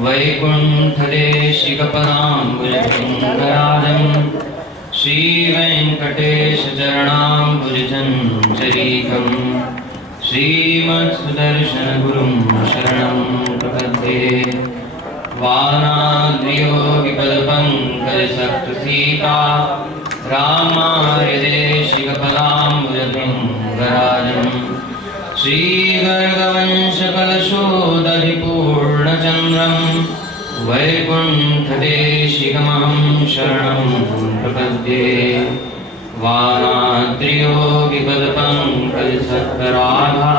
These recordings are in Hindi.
वैकुण्ठदेशिकपदाम्बुजभृङ्गराजं श्रीवेङ्कटेशचरणाम्बुजचञ्चरीकं श्रीमत्सुदर्शनगुरुं शरणं प्रपद्ये। वानाद्रियोगिपदपङ्कजसक्तसीता रामार्यदेशिकपदाम्बुजभृङ्गराजं श्रीगर्गवंशकलशोदधिपूर्णचन्द्रं वैकुण्ठदेशिकमहं शरणं प्रपद्ये। वानाद्रियोगिपदपङ्कजसक्तराधा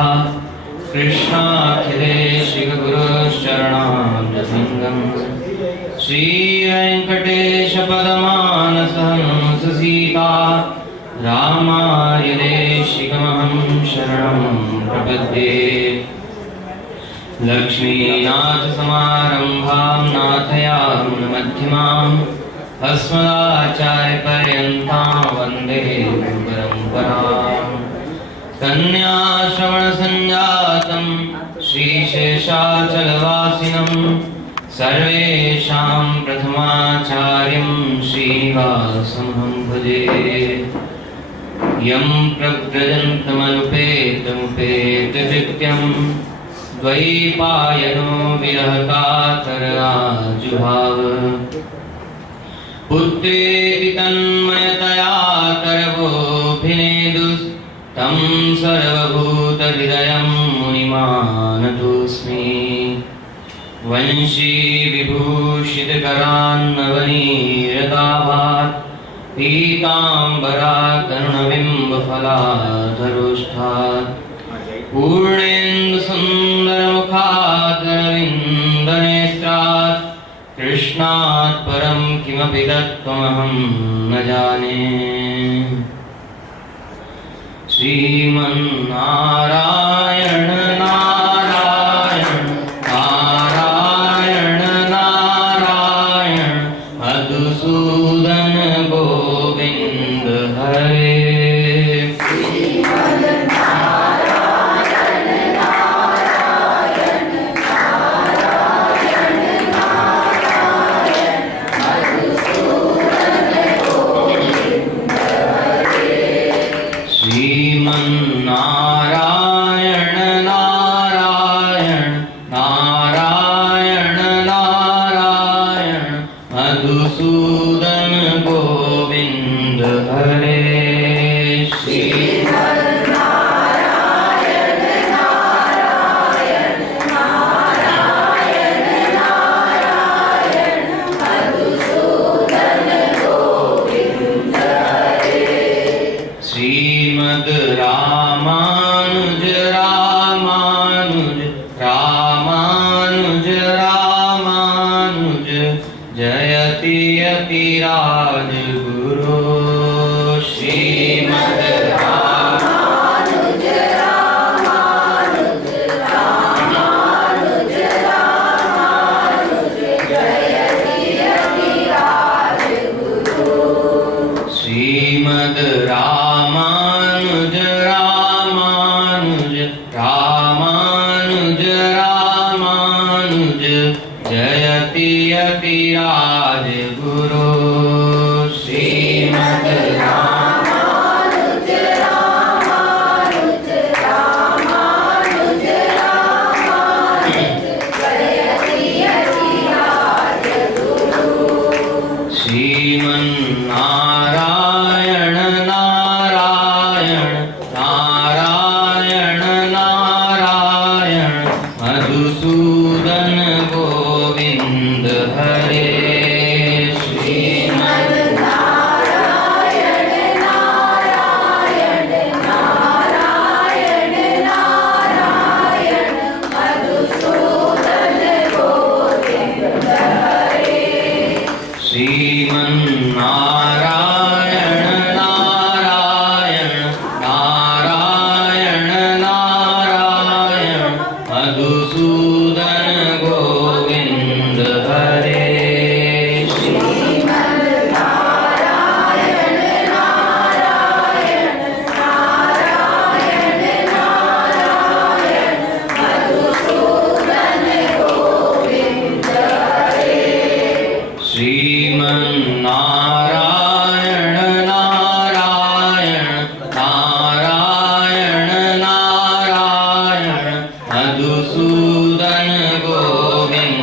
कृष्णाख्यदेशिकगुरुश्चरणाम्बुजभृङ्गं श्रीवेङ्कटेशपदमानसहंससीता रामार्यदेशिकमहं शरणं प्रपद्ये। लक्ष्मीनाथसमारम्भां नाथयामुनमध्यमाम् अस्मदाचार्यपर्यन्तां वन्दे गुरुपरम्पराम्। कन्याश्रवणसञ्जातं श्रीशेषाचलवासिनं सर्वेषां प्रथमाचार्यं श्रीनिवासमहं भजे। यं प्रव्रजन्तमनुपेतमुपेतकृत्यं द्वैपायनो विरहकातराजुभाव। पुत्रेति तन्मयतया तरवोऽभिनेदुस्तं सर्वभूतहृदयं मुनिमानतोऽस्मि। वंशी विभूषितकरान्नवनीरदाभात् पीताम्बराकरुणबिम्बफलाधरोष्ठात् पूर्णेन्दुसुन्दरमुखादरविन्दनेत्रात् कृष्णात् परं किमपि तत्त्वमहं न जाने। श्रीमन्नारायण नारायण नारायण नारायण मधुसूदन गोविंद हरे। श्रीमन्नारायण नारायण नारायण नारायण मधुसूदन गोविंद हरे। श्रीमन्नारायण नारायण नारायण नारायण मधुसूदन गोविंद हरे। श्रीमद् रामानुज रामानुज रामानुज रामानुज जयति यतिराज गुरु। श्रीमद् रामानुज रामानुज रामानुज रामानुज जयति यतिराज गुरु। श्रीमद् रामानुज रामानुज रामानुज रामानुज जयति यतिराज गुरु। श्रीमद् रामानुज रामानुज रामानुज रामानुज जयति यतिराज गुरु। श्रीमन्नारायण नारायण नारायण नारायण मधुसूदन गोविंद हरे। श्रीमन्नारायण नारायण नारायण नारायण मधुसूदन गोविंद हरे। श्रीमन्नारायण नारायण नारायण नारायण मधुसूदन गोविंद हरे।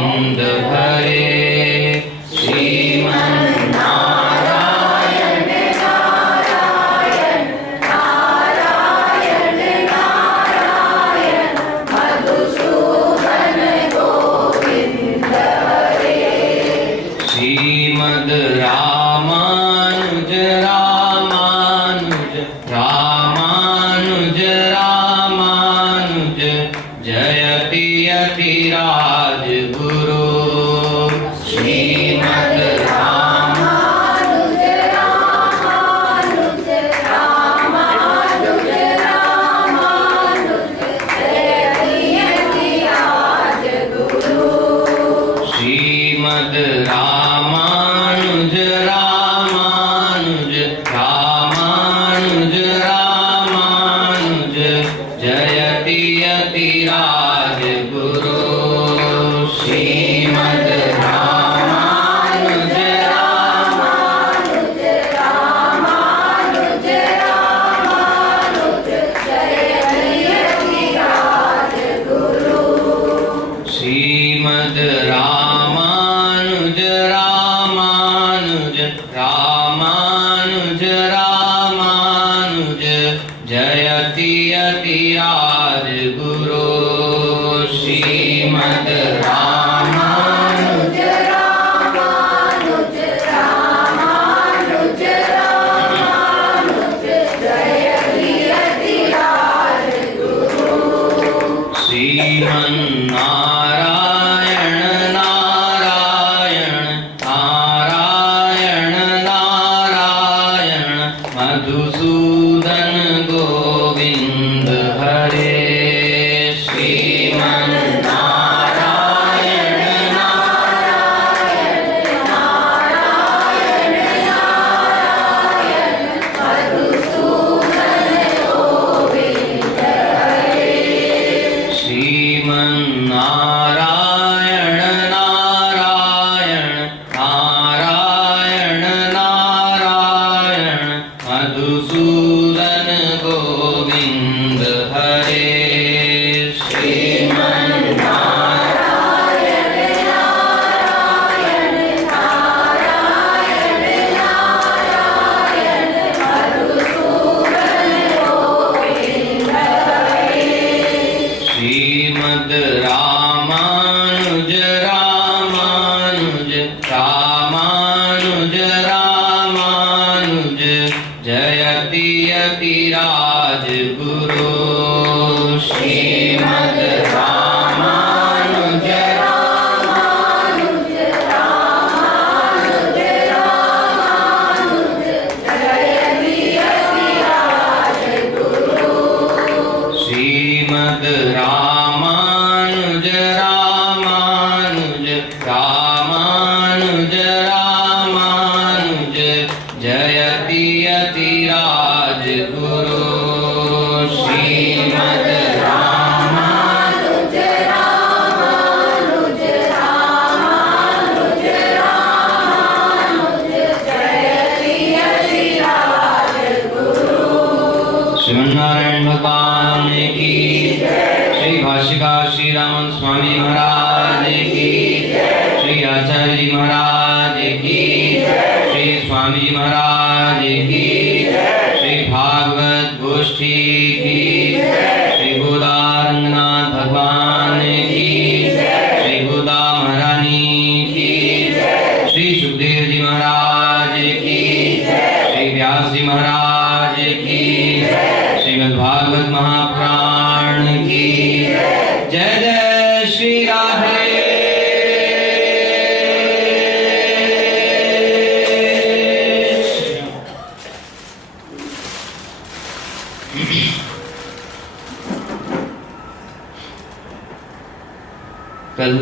गोविंद हरे श्रीमन्नारायण नारायण नारायण नारायण मधुसूदन गोविंद हरे श्रीमद् रामानुज रामानुज रामानुज रामानुज जयति यतिराज गुरु श्रीमद् रामानुज रामानुज रामानुज रामानुज जयति यतिराज गुरु श्रीमद् रामानुज रामानुज रामानुज रामानुज जयति यतिराज गुरु श्रीमद् रामानुज रामानुज रामानुज रामानुज जयति यतिराज गुरु श्रीमद् रामानुज रामानुज रामानुज रामानुज जयति यतिराज गुरु श्रीमद् रामानुज रामानुज रामानुज रामानुज जयति यतिराज गुरु श्रीमन्नारायण नारायण नारायण नारायण मधुसूदन गोविंद हरे श्रीमन्नारायण नारायण नारायण नारायण मधुसूदन गोविंद हरे श्रीमन्नारायण नारायण नारायण नारायण मधुसूदन गोविंद हरे श्रीमन्नारायण नारायण नारायण नारायण मधुसूदन गोविंद हरे श्रीमद् रामानुज रामानुज रामानुज रामानुज जयति यतिराज गुरु श्रीमद् रामानुज रामानुज रामानुज रामानुज जयति यतिराज गुरु श्रीमद् रामानुज रामानुज रामानुज रामानुज जयति यतिराज गुरु श्रीमद् रामानुज रामानुज रामानुज रामानुज जयति यतिराज गुरु श्रीमन्नारायण भगवान की श्री भाष्यकार श्री रामन स्वामी महाराज की श्री आचार्य जी महाराज की श्री स्वामी जी महाराज की श्री भागवत गोष्ठी की श्री गोदा रंगनाथ भगवान की श्री गोदा महारानी की श्री सुखदेव जी महाराज की श्री व्यास जी महाराज की श्रीमद् भागवत महापुराण की जय जय श्री राधे कल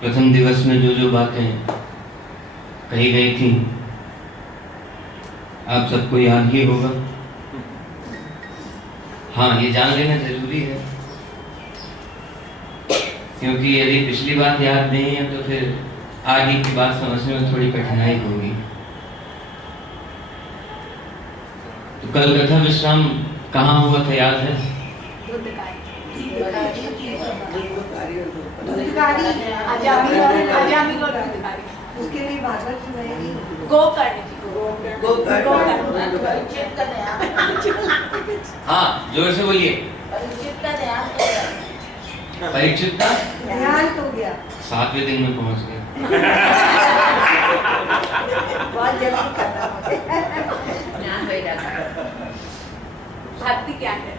प्रथम दिवस में जो बातें कही गई थी आप सबको याद ही होगा। हाँ, ये जान लेना जरूरी है, क्योंकि यदि पिछली बात याद नहीं है तो फिर आगे की बात समझने में थोड़ी कठिनाई होगी। तो कल कथा विश्राम कहाँ हुआ था, याद है? दूधकारी आजामी को दूधकारी उसके लिए भागवत सुनाएगी। गोकर्ण हाँ, जोर से बोलिए। परीक्षित का ध्यान तो गया, 7वें दिन में पहुंच गए। बहुत जल्दी करना होगा। भक्ति क्या है?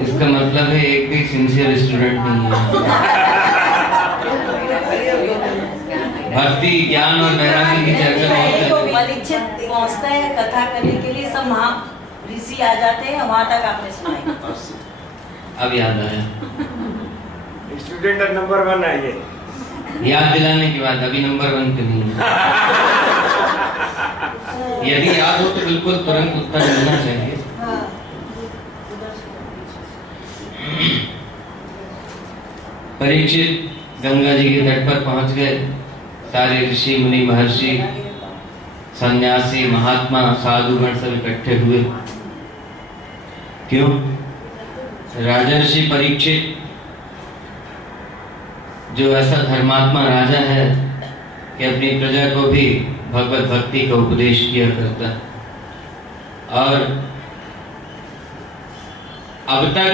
इसका मतलब है एक भी सिंसियर स्टूडेंट नहीं है। भक्ति, ज्ञान और वैराग्य की चर्चा बहुत है। परीक्षित पहुंचता है कथा करने के लिए, सब वहाँ ऋषि आ जाते हैं, वहाँ तक आपने सुनाई। अब याद आया, स्टूडेंट नंबर 1 है ये। याद दिलाने के बाद अभी नंबर 1 पे नहीं है। यदि याद हो तो बिल्कुल तुरंत उत्तर मिलना चाहिए। हाँ। परीक्षित गंगा जी के तट पर पहुंच गए। सारे ऋषि मुनि महर्षि सन्यासी महात्मा साधुगण सब इकट्ठे हुए। क्यों? राजर्षि परीक्षित जो ऐसा धर्मात्मा राजा है कि अपनी प्रजा को भी भगवत भक्ति का उपदेश किया करता, और अब तक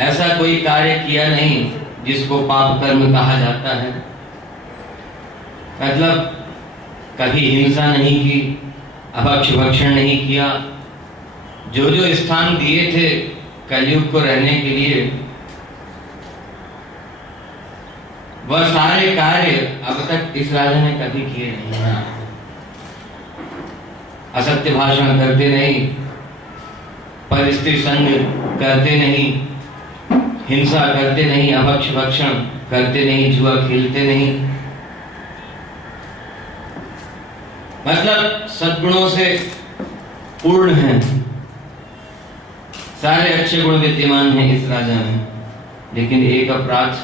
ऐसा कोई कार्य किया नहीं जिसको पाप कर्म कहा जाता है। मतलब कभी हिंसा नहीं की, अभक्ष भक्षण नहीं किया, जो जो स्थान दिए थे कलयुग को रहने के लिए, वह सारे कार्य अब तक इस राजा ने कभी किए नहीं हैं। असत्य भाषण करते नहीं, परस्त्री संग करते नहीं, हिंसा करते नहीं, अभक्ष भक्षण करते नहीं, जुआ खेलते नहीं। मतलब सद्गुणों से पूर्ण हैं, सारे अच्छे गुण विद्यमान हैं इस राजा में। लेकिन एक अपराध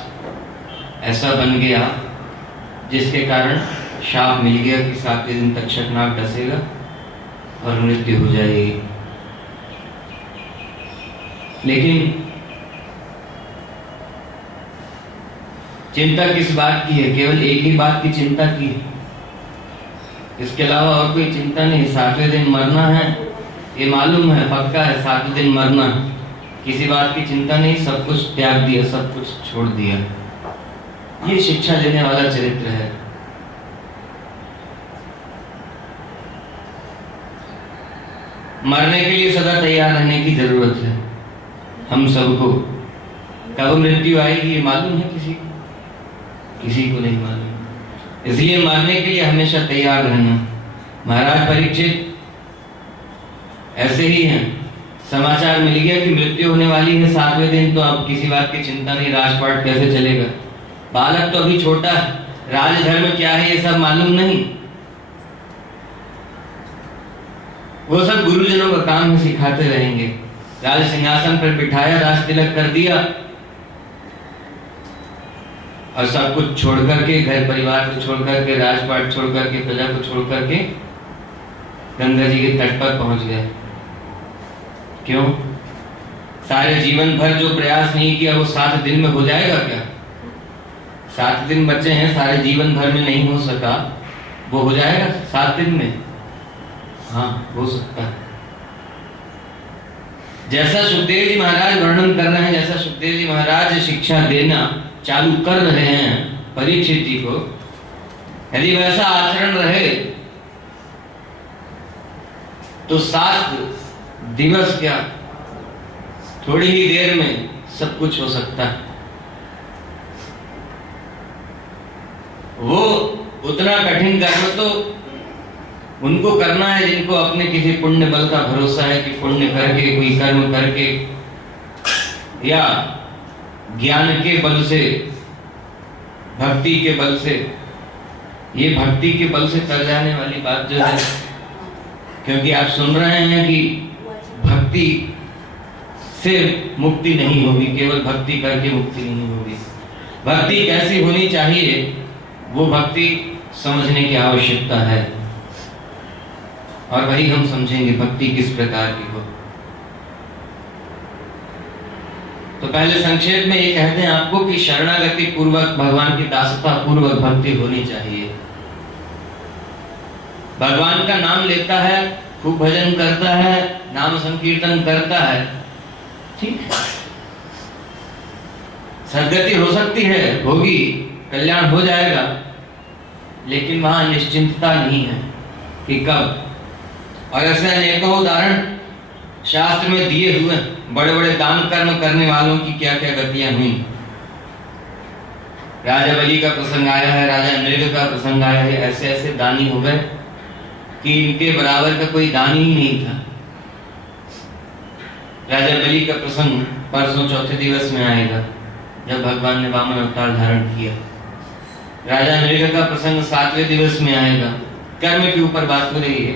ऐसा बन गया जिसके कारण शाप मिल गया कि 7वें दिन तक शतनाग डसेगा और मृत्यु हो जाएगी। लेकिन चिंता किस बात की है? केवल एक ही बात की चिंता की है, इसके अलावा और कोई चिंता नहीं। 7वें दिन मरना है, ये मालूम है, पक्का है, 7वें दिन मरना। किसी बात की चिंता नहीं, सब कुछ त्याग दिया, सब कुछ छोड़ दिया। ये शिक्षा देने वाला चरित्र है। मरने के लिए सदा तैयार रहने की जरूरत है हम सबको। कब मृत्यु आएगी ये मालूम है किसी को? किसी को नहीं मालूम। इसलिए मरने के लिए हमेशा तैयार रहना। महाराज परीक्षित ऐसे ही हैं। समाचार मिल गया कि मृत्यु होने वाली है 7वें दिन, तो अब किसी बात की चिंता नहीं, राजपाट कैसे चलेगा। बालक तो अभी छोटा है, राजधर्म क्या है ये सब मालूम नहीं। वो सब गुरुजनों का काम है, सिखाते रहेंगे। राज सिंहासन पर बिठाया, राज तिलक कर दिया, और सब कुछ छोड़ करके, घर परिवार को छोड़ करके, राजपाट छोड़ करके, प्रजा को छोड़ करके गंगा जी के तट पर पहुंच गए। क्यों? सारे जीवन भर जो प्रयास नहीं किया वो 7 दिन में हो जाएगा क्या? 7 दिन बचे हैं, सारे जीवन भर में नहीं हो सका, वो हो जाएगा 7 दिन में? हाँ, हो सकता है। जैसा सुखदेव जी महाराज वर्णन कर रहे हैं, जैसा सुखदेव जी महाराज शिक्षा देना चालू कर रहे हैं परीक्षित जी को, यदि वैसा आचरण रहे तो 7 दिवस क्या, थोड़ी ही देर में सब कुछ हो सकता है। वो उतना कठिन कर्म तो उनको करना है जिनको अपने किसी पुण्य बल का भरोसा है कि पुण्य करके, कोई कर्म करके, या ज्ञान के बल से, भक्ति के बल से। ये भक्ति के बल से कर जाने वाली बात जो है, क्योंकि आप सुन रहे हैं कि भक्ति से मुक्ति नहीं होगी, केवल भक्ति करके मुक्ति नहीं होगी। भक्ति कैसी होनी चाहिए वो भक्ति समझने की आवश्यकता है, और वही हम समझेंगे भक्ति किस प्रकार की हो। तो पहले संक्षेप में ये कहते हैं आपको कि शरणागति पूर्वक भगवान की दासता पूर्वक भक्ति होनी चाहिए। भगवान का नाम लेता है, खूब भजन करता है, नाम संकीर्तन करता है, ठीक है, सदगति हो सकती है, होगी, कल्याण हो जाएगा, लेकिन वहां निश्चिंतता नहीं है कि कब। और ऐसे अनेकों उदाहरण शास्त्र में दिए हुए, बड़े बड़े दान कर्म करने वालों की क्या क्या गतियां हुई। राजा बलि का प्रसंग आया है, राजा नृग का प्रसंग आया है, ऐसे ऐसे दानी हो गए कि इनके बराबर का कोई दानी ही नहीं था। राजा बलि का प्रसंग परसों चौथे दिवस में आएगा, जब भगवान ने वामन अवतार धारण किया। राजा नृग का प्रसंग 7वें दिवस में आएगा। कर्म के ऊपर बात हो रही है,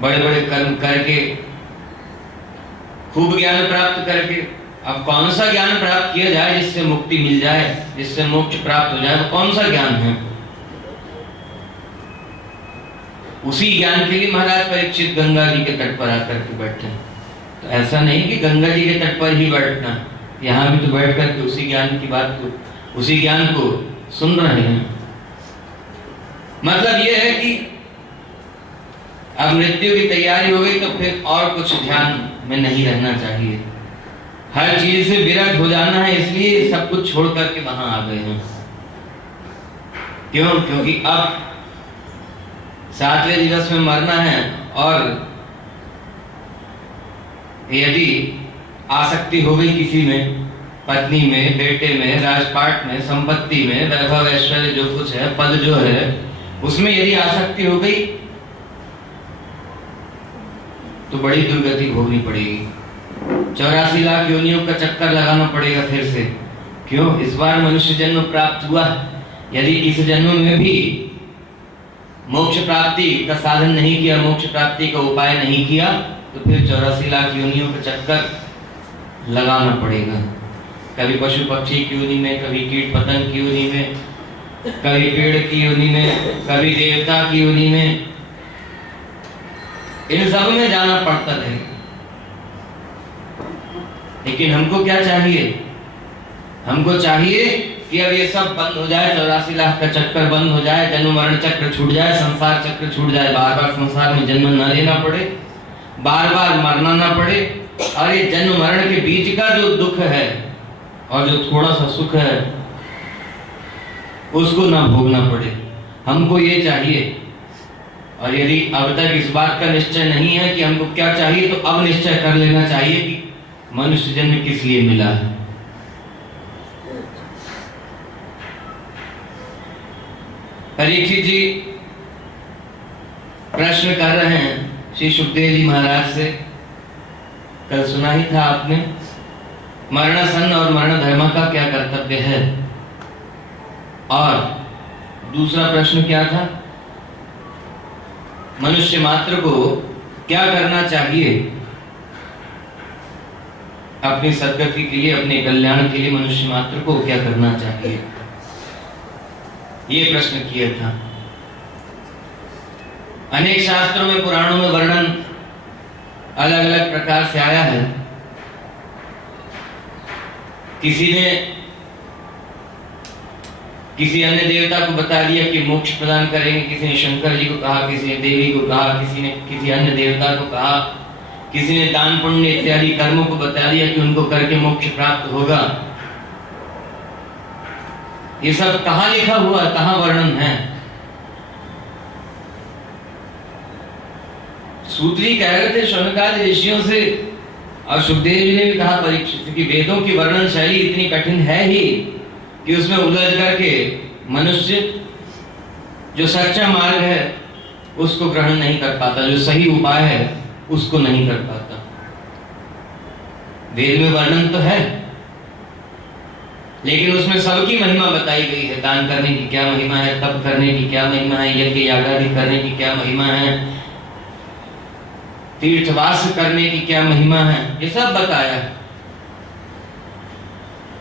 बड़े बड़े कर्म करके, खूब ज्ञान प्राप्त करके। अब कौन सा ज्ञान प्राप्त किया जाए जिससे मुक्ति मिल जाए, जिससे मोक्ष प्राप्त हो जाए, वो कौन सा ज्ञान है? उसी ज्ञान के लिए महाराज परीक्षित गंगा जी के तट पर आकर के बैठे। तो ऐसा नहीं कि गंगा जी के तट पर ही बैठना, यहाँ भी तो बैठ करके उसी ज्ञान की बात को, उसी ज्ञान को सुन रहे हैं। मतलब यह है कि अब मृत्यु की तैयारी हो गई तो फिर और कुछ ध्यान में नहीं रहना चाहिए। हर चीज से विरक्त हो जाना है, इसलिए सब कुछ छोड़ करके वहां आ गए हैं। क्यों? क्योंकि अब 7वें दिवस में मरना है, और यदि आसक्ति हो गई किसी में, पत्नी में, बेटे में, राजपाट में, संपत्ति में, वैभव ऐश्वर्य जो कुछ है, पद जो है, उसमें यदि आसक्ति हो गई तो बड़ी दुर्गति भोगनी पड़ेगी। 84 लाख योनियों का चक्कर लगाना पड़ेगा फिर से। क्यों? इस बार मनुष्य जन्म प्राप्त हुआ, यदि इस जन्म में भी मोक्ष प्राप्ति का साधन नहीं किया, मोक्ष प्राप्ति का उपाय नहीं किया, तो फिर 84 लाख योनियों का चक्कर लगाना पड़ेगा। कभी पशु पक्षी की योनि में, कभी कीट पतंग की योनि में, कभी पेड़ की योनि में, कभी देवता की योनि में, इन सब में जाना पड़ता है। लेकिन हमको क्या चाहिए? हमको चाहिए कि अब ये सब बंद हो जाए, 84 लाख का चक्कर बंद हो जाए, जन्म मरण चक्र छूट जाए, संसार चक्र छूट जाए, बार बार संसार में जन्म न लेना पड़े, बार बार मरना ना पड़े, और ये जन्म मरण के बीच का जो दुख है और जो थोड़ा सा सुख है उसको ना भोगना पड़े। हमको ये चाहिए। और यदि अब तक इस बात का निश्चय नहीं है कि हमको क्या चाहिए, तो अब निश्चय कर लेना चाहिए कि मनुष्य जन्म किस लिए मिला है। परीक्षित जी प्रश्न कर रहे हैं श्री सुखदेव जी महाराज से। कल सुना ही था आपने, मरण सन और मरण धर्म का क्या कर्तव्य है। और दूसरा प्रश्न क्या था? मनुष्य मात्र को क्या करना चाहिए अपनी सद्गति के लिए, अपने कल्याण के लिए मनुष्य मात्र को क्या करना चाहिए, ये प्रश्न किया था। अनेक शास्त्रों में, पुराणों में वर्णन अलग अलग प्रकार से आया है। किसी ने किसी अन्य देवता को बता दिया कि मोक्ष प्रदान करेंगे, किसी ने शंकर जी को कहा, किसी ने देवी को कहा, किसी ने किसी अन्य देवता को कहा, किसी ने दान पुण्य इत्यादि कर्मों को बता दिया कि उनको करके मोक्ष प्राप्त होगा। ये सब कहाँ लिखा हुआ, कहाँ वर्णन है? सूत जी कह रहे थे शौनकादि ऋषियों से, और सुखदेव जी ने भी कहा परीक्षित कि वेदों की वर्णन शैली इतनी कठिन है ही कि उसमें उलझ करके मनुष्य जो सच्चा मार्ग है उसको ग्रहण नहीं कर पाता, जो सही उपाय है उसको नहीं कर पाता। वेद में वर्णन तो है, लेकिन उसमें सबकी महिमा बताई गई है। दान करने की क्या महिमा है, तप करने की क्या महिमा है, यज्ञ यागादि करने की क्या महिमा है, तीर्थवास करने की क्या महिमा है, ये सब बताया है।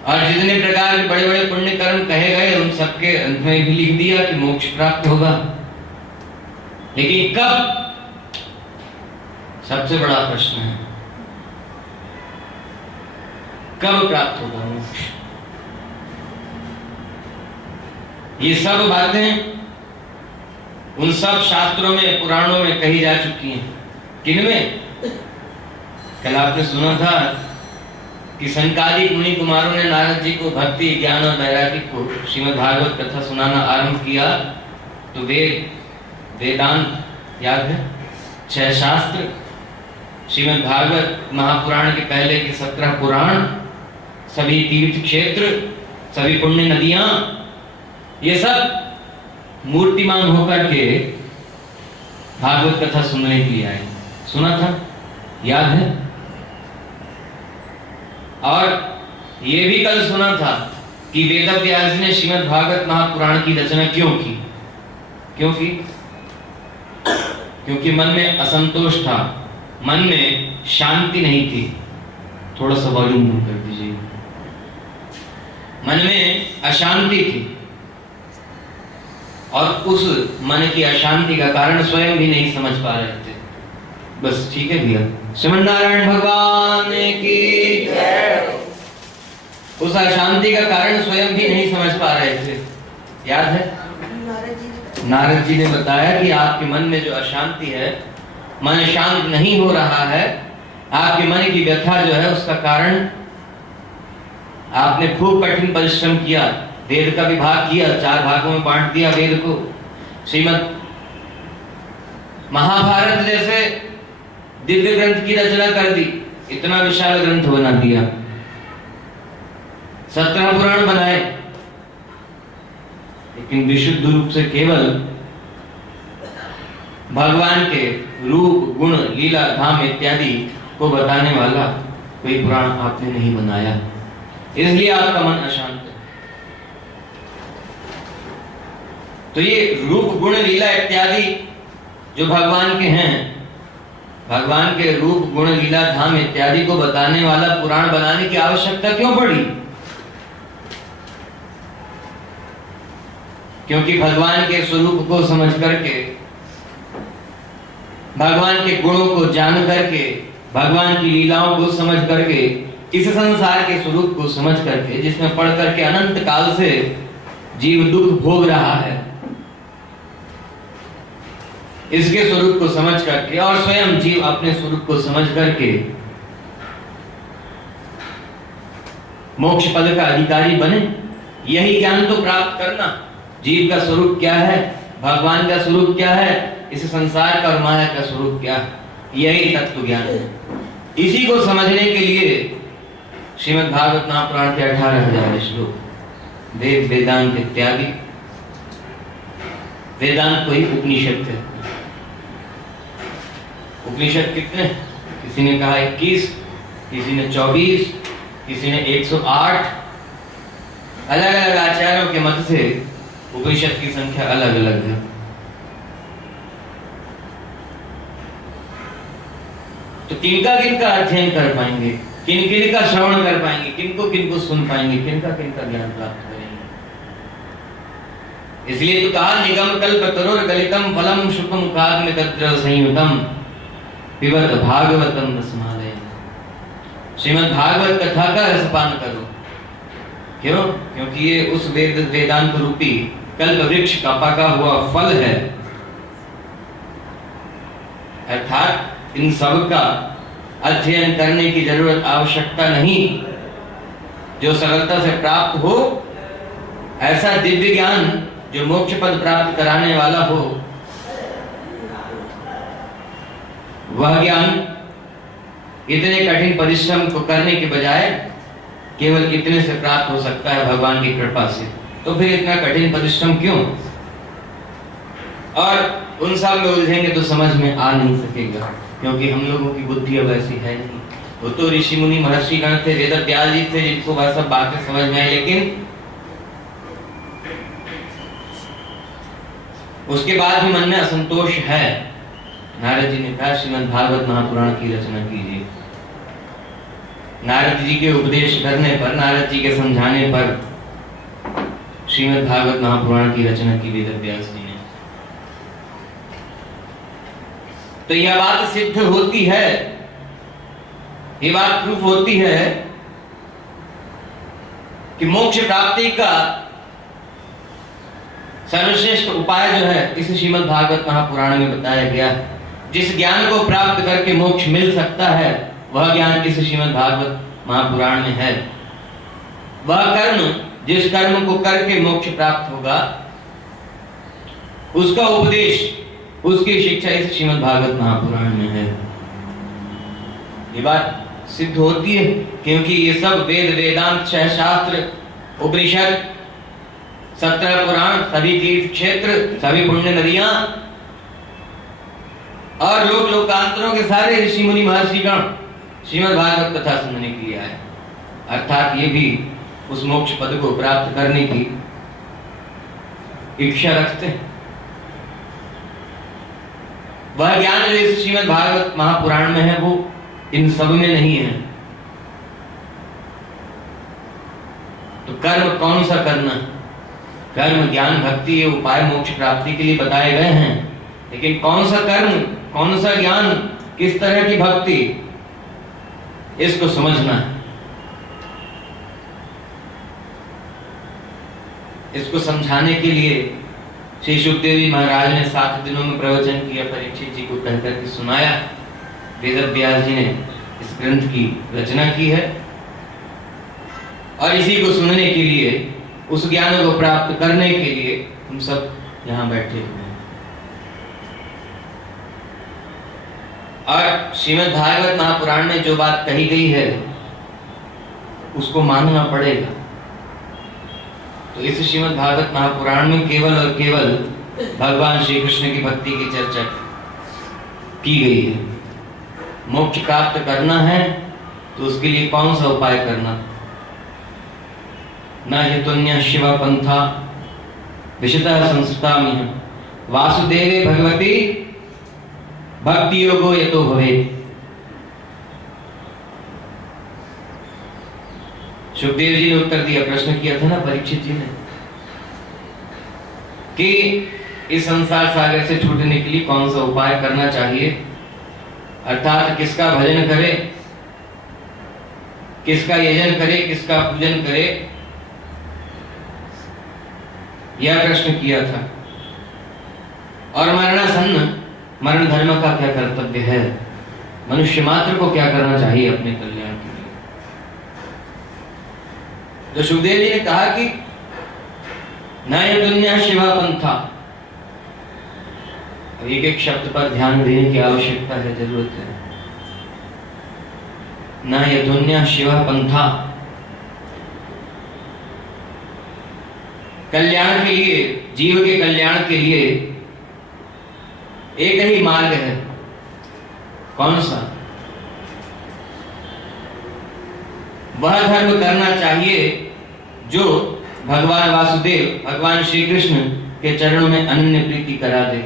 और जितने प्रकार के बड़े बड़े पुण्य कर्म कहे गए उन सबके अंत में भी लिख दिया कि मोक्ष प्राप्त होगा। लेकिन कब, सबसे बड़ा प्रश्न है। कब प्राप्त होगा मोक्ष? ये सब बातें उन सब शास्त्रों में, पुराणों में कही जा चुकी हैं। किनमें? कल आपने सुना था कि सनकादिक मुनि कुमारों ने नारद जी को भक्ति, ज्ञान और वैराग्य को श्रीमद् भागवत कथा सुनाना आरंभ किया तो वेदांत याद है, 6 शास्त्र, श्रीमद् भागवत महापुराण के पहले के 17 पुराण, सभी तीर्थ क्षेत्र, सभी पुण्य नदियां, ये सब मूर्तिमान होकर के भागवत कथा सुनने के लिए आए। सुना था, याद है? और ये भी कल सुना था कि वेदव्यास जी ने श्रीमद् भागवत महापुराण की रचना क्यों की? क्योंकि मन में असंतोष था, मन में शांति नहीं थी। थोड़ा सा वॉल्यूम कम कर दीजिए। मन में अशांति थी और उस मन की अशांति का कारण स्वयं भी नहीं समझ पा रहे थे। बस ठीक है भैया। श्रीमन नारायण भगवान की जय। उस अशांति का कारण स्वयं भी नहीं समझ पा रहे थे। याद है, नारद जी ने बताया कि आपके मन में जो अशांति है, मन शांत नहीं हो रहा है, आपके मन की व्यथा जो है, उसका कारण आपने खूब कठिन परिश्रम किया, वेद का विभाग किया, 4 भागों में बांट दिया वेद को, श्रीमद् महाभारत जैसे दिव्य ग्रंथ की रचना कर दी, इतना विशाल ग्रंथ बना दिया, 17 पुराण बनाए, लेकिन विशुद्ध रूप से केवल भगवान के रूप, गुण, लीला, धाम इत्यादि को बताने वाला कोई पुराण आपने नहीं बनाया, इसलिए आपका मन अशांत है। तो ये रूप, गुण, लीला इत्यादि जो भगवान के हैं, भगवान के रूप, गुण, लीला, धाम इत्यादि को बताने वाला पुराण बनाने की आवश्यकता क्यों पड़ी? क्योंकि भगवान के स्वरूप को समझ करके, भगवान के गुणों को जान करके, भगवान की लीलाओं को समझ करके, इस संसार के स्वरूप को समझ करके, जिसमें पढ़ करके अनंत काल से जीव दुख भोग रहा है, इसके स्वरूप को समझ करके और स्वयं जीव अपने स्वरूप को समझ करके मोक्ष पद का अधिकारी बने, यही ज्ञान तो प्राप्त करना। जीव का स्वरूप क्या है, भगवान का स्वरूप क्या है, इस संसार का और माया का स्वरूप क्या है, यही तत्व ज्ञान है। इसी को समझने के लिए श्रीमद् भागवत महापुराण के 18,000 श्लोक, वेद, वेदांत इत्यादि। वेदांत को ही उपनिषद कहते हैं। उपनिषद कितने? किसी ने कहा 21, किसी ने 24, किसी ने 108। अलग अलग आचार्यों के मत से उपनिषद की संख्या अलग अलग है। तो किनका किनका अध्ययन कर पाएंगे, किन किन का श्रवण कर पाएंगे, किनको किनको सुन पाएंगे, किनका किनका ज्ञान प्राप्त करेंगे? इसलिए तो कहा, निगम कल्प तरुर गलितम फलम शुकम काग्नि तत्र संयुतम पिबत भागवतम रसमालयम। श्रीमद् भागवत कथा का रसपान करो। क्यों? क्योंकि ये उस वेदांत रूपी कल्प वृक्ष का पका हुआ फल है। अर्थात इन सब का अध्ययन करने की जरूरत, आवश्यकता नहीं, जो सरलता से प्राप्त हो, ऐसा दिव्य ज्ञान जो मोक्ष पद प्राप्त कराने वाला हो, वह ज्ञान इतने कठिन परिश्रम को करने के बजाय केवल इतने से प्राप्त हो सकता है, भगवान की कृपा से। तो फिर इतना कठिन परिश्रम क्यों? और उन सब में उलझेंगे तो समझ में आ नहीं सकेगा, क्योंकि हम लोगों की बुद्धि अब ऐसी है नहीं। वो तो ऋषि मुनि महर्षि गण थे, वेदव्यास जी थे, जिनको वह सब बातें समझ में आई, लेकिन उसके बाद भी मन में असंतोष है। नारद जी ने कहा, श्रीमद् भागवत महापुराण की रचना कीजिए। नारद जी के उपदेश करने पर, नारद जी के समझाने पर श्रीमद् भागवत महापुराण की रचना की वेदव्यास जी ने। तो यह बात सिद्ध होती है, ये बात प्रूफ होती है कि मोक्ष प्राप्ति का सर्वश्रेष्ठ उपाय जो है इस श्रीमद् भागवत महापुराण में बताया गया है। जिस ज्ञान को प्राप्त करके मोक्ष मिल सकता है वह ज्ञान इस श्रीमद् भागवत महापुराण में है। वह कर्म, जिस कर्म को करके मोक्ष प्राप्त होगा, उसका उपदेश, उसकी शिक्षा इस श्रीमद् भागवत महापुराण में है। ये बात सिद्ध होती है क्योंकि ये सब वेद, वेदांत, छह शास्त्र, उपनिषद, 17 पुराण, सभी तीर्थ क्षेत्र, सभी पुण्य नदियां और लोक लोकांतरों के सारे ऋषि मुनि महर्षिगण श्रीमद् भागवत कथा सुनने के लिए आए। अर्थात ये भी उस मोक्ष पद को प्राप्त करने की इच्छा रखते हैं। वह ज्ञान जो इस श्रीमद् भागवत महापुराण में है वो इन सब में नहीं है। तो कर्म कौन सा करना? कर्म, ज्ञान, भक्ति, ये उपाय मोक्ष प्राप्ति के लिए बताए गए हैं, लेकिन कौन सा कर्म, कौन सा ज्ञान, किस तरह की भक्ति, इसको समझना है। इसको समझाने के लिए श्री शुकदेव जी महाराज ने 7 दिनों में प्रवचन किया, परीक्षित जी को कहकर के सुनाया। वेद व्यास जी ने इस ग्रंथ की रचना की है और इसी को सुनने के लिए, उस ज्ञान को प्राप्त करने के लिए हम सब यहाँ बैठे हुए हैं। और श्रीमद् भागवत महापुराण में जो बात कही गई है उसको मानना पड़ेगा। तो इस श्रीमद् भागवत महापुराण में केवल और केवल भगवान श्री कृष्ण की भक्ति की चर्चा की गई है। मोक्ष प्राप्त करना है तो उसके लिए कौन सा उपाय करना? न हेतुन्य शिव पंथा विशतः संस्कृतामिह वासुदेवे भगवती भक्ति योगो यतो भवेत्। सुखदेव जी ने उत्तर दिया, प्रश्न किया था ना परीक्षित जी ने कि इस संसार सागर से छूटने के लिए कौन सा उपाय करना चाहिए, अर्थात किसका भजन करे, किसका यजन करे, किसका पूजन करे, यह प्रश्न किया था। और मरणासन्न मरण धर्म का क्या कर्तव्य है, मनुष्य मात्र को क्या करना चाहिए अपने कल्याण के लिए। तो सुखदेव जी ने कहा कि नय दुनिया शिवा पंथा। एक एक शब्द पर ध्यान देने की आवश्यकता है, जरूरत है। नय दुनिया शिवा पंथा, कल्याण के लिए, जीव के कल्याण के लिए एक ही मार्ग है। कौन सा? वह धर्म करना चाहिए जो भगवान वासुदेव, भगवान श्री कृष्ण के चरणों में अनन्य प्रीति करा दे,